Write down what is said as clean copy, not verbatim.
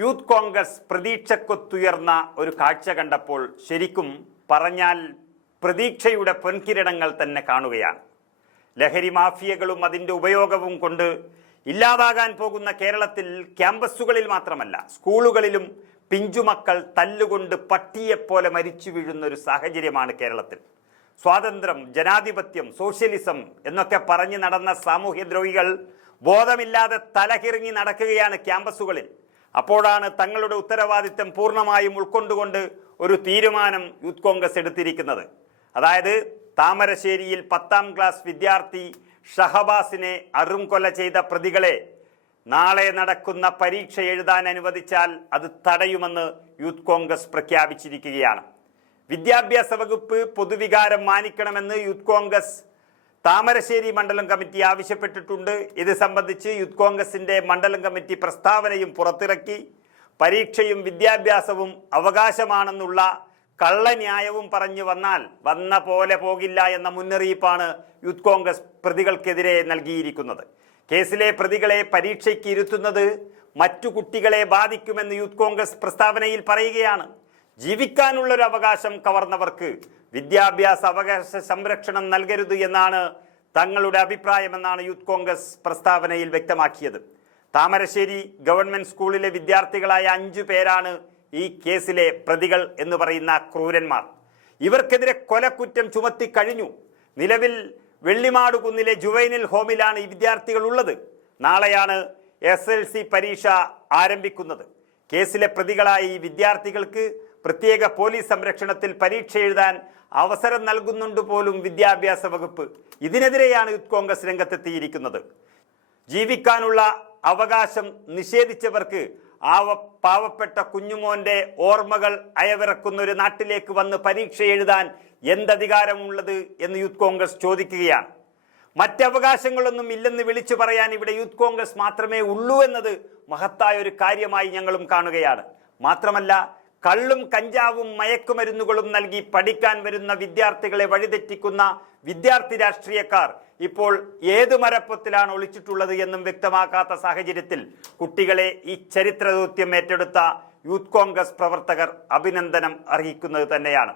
Youth Congress പ്രതീക്ഷക്കൊത്തുയർന്ന ഒരു കാഴ്ച കണ്ടപ്പോൾ ശരിക്കും പറഞ്ഞാൽ പ്രതീക്ഷയുടെ പൊൻകിരണങ്ങൾ തന്നെ കാണുകയാണ്. ലഹരി മാഫിയകളും അതിൻ്റെ ഉപയോഗവും കൊണ്ട് ഇല്ലാതാകാൻ പോകുന്ന കേരളത്തിൽ ക്യാമ്പസുകളിൽ മാത്രമല്ല സ്കൂളുകളിലും പിഞ്ചുമക്കൾ തല്ലുകൊണ്ട് പട്ടിയെപ്പോലെ മരിച്ചു വീഴുന്ന ഒരു സാഹചര്യമാണ് കേരളത്തിൽ. സ്വാതന്ത്ര്യം, ജനാധിപത്യം, സോഷ്യലിസം എന്നൊക്കെ പറഞ്ഞു നടന്ന സാമൂഹ്യദ്രോഹികൾ ബോധമില്ലാതെ തലകിറങ്ങി നടക്കുകയാണ് ക്യാമ്പസുകളിൽ. അപ്പോഴാണ് തങ്ങളുടെ ഉത്തരവാദിത്തം പൂർണ്ണമായും ഉൾക്കൊണ്ടുകൊണ്ട് ഒരു തീരുമാനം യൂത്ത് കോൺഗ്രസ് എടുത്തിരിക്കുന്നത്. അതായത് താമരശ്ശേരിയിൽ 10ാം ക്ലാസ് വിദ്യാർത്ഥി ഷഹബാസിനെ അറുംകൊല ചെയ്ത പ്രതികളെ നാളെ നടക്കുന്ന പരീക്ഷ എഴുതാൻ അനുവദിച്ചാൽ അത് തടയുമെന്ന് യൂത്ത് കോൺഗ്രസ് പ്രഖ്യാപിച്ചിരിക്കുകയാണ്. വിദ്യാഭ്യാസ വകുപ്പ് പൊതുവികാരം മാനിക്കണമെന്ന് യൂത്ത് കോൺഗ്രസ് താമരശ്ശേരി മണ്ഡലം കമ്മിറ്റി ആവശ്യപ്പെട്ടിട്ടുണ്ട്. ഇത് സംബന്ധിച്ച് യൂത്ത് കോൺഗ്രസിന്റെ മണ്ഡലം കമ്മിറ്റി പ്രസ്താവനയും പുറത്തിറക്കി. പരീക്ഷയും വിദ്യാഭ്യാസവും അവകാശമാണെന്നുള്ള കള്ളന്യായവും പറഞ്ഞു വന്ന പോലെ പോകില്ല എന്ന മുന്നറിയിപ്പാണ് യൂത്ത് കോൺഗ്രസ് പ്രതികൾക്കെതിരെ നൽകിയിരിക്കുന്നത്. കേസിലെ പ്രതികളെ പരീക്ഷയ്ക്ക് ഇരുത്തുന്നത് മറ്റു കുട്ടികളെ ബാധിക്കുമെന്ന് യൂത്ത് കോൺഗ്രസ് പ്രസ്താവനയിൽ പറയുകയാണ്. ജീവിക്കാനുള്ളൊരു അവകാശം കവർന്നവർക്ക് വിദ്യാഭ്യാസ അവകാശ സംരക്ഷണം നൽകരുത് എന്നാണ് തങ്ങളുടെ അഭിപ്രായമെന്നാണ് യൂത്ത് കോൺഗ്രസ് പ്രസ്താവനയിൽ വ്യക്തമാക്കിയത്. താമരശ്ശേരി ഗവൺമെന്റ് സ്കൂളിലെ വിദ്യാർത്ഥികളായ 5 പേരാണ് ഈ കേസിലെ പ്രതികൾ എന്ന് പറയുന്ന ക്രൂരന്മാർ. ഇവർക്കെതിരെ കൊലക്കുറ്റം ചുമത്തി കഴിഞ്ഞു. നിലവിൽ വെള്ളിമാട് കുന്നിലെ ജുവൈനൽ ഹോമിലാണ് ഈ വിദ്യാർത്ഥികൾ ഉള്ളത്. നാളെയാണ് SLC പരീക്ഷ ആരംഭിക്കുന്നത്. കേസിലെ പ്രതികളായ ഈ വിദ്യാർത്ഥികൾക്ക് പ്രത്യേക പോലീസ് സംരക്ഷണത്തിൽ പരീക്ഷ എഴുതാൻ അവസരം നൽകുന്നുണ്ട് പോലും വിദ്യാഭ്യാസ വകുപ്പ്. ഇതിനെതിരെയാണ് യൂത്ത് കോൺഗ്രസ് രംഗത്തെത്തിയിരിക്കുന്നത്. ജീവിക്കാനുള്ള അവകാശം നിഷേധിച്ചവർക്ക് പാവപ്പെട്ട കുഞ്ഞുമോന്റെ ഓർമ്മകൾ അയവിറക്കുന്ന ഒരു നാട്ടിലേക്ക് വന്ന് പരീക്ഷ എഴുതാൻ എന്തധികാരമുള്ളത് എന്ന് യൂത്ത് കോൺഗ്രസ് ചോദിക്കുകയാണ്. മറ്റവകാശങ്ങളൊന്നും ഇല്ലെന്ന് വിളിച്ചു പറയാൻ ഇവിടെ യൂത്ത് കോൺഗ്രസ് മാത്രമേ ഉള്ളൂ എന്നത് മഹത്തായ ഒരു കാര്യമായി ഞങ്ങളും കാണുകയാണ്. മാത്രമല്ല, കള്ളും കഞ്ചാവും മയക്കുമരുന്നുകളും നൽകി പഠിക്കാൻ വരുന്ന വിദ്യാർത്ഥികളെ വഴിതെറ്റിക്കുന്ന വിദ്യാർത്ഥി രാഷ്ട്രീയക്കാർ ഇപ്പോൾ ഏതു മരപ്പൊത്തിലാണ് ഒളിച്ചിട്ടുള്ളത് എന്നും വ്യക്തമാക്കാത്ത സാഹചര്യത്തിൽ കുട്ടികളെ ഈ ചരിത്രദൗത്യം ഏറ്റെടുത്ത യൂത്ത് കോൺഗ്രസ് പ്രവർത്തകർ അഭിനന്ദനം അർഹിക്കുന്നത് തന്നെയാണ്.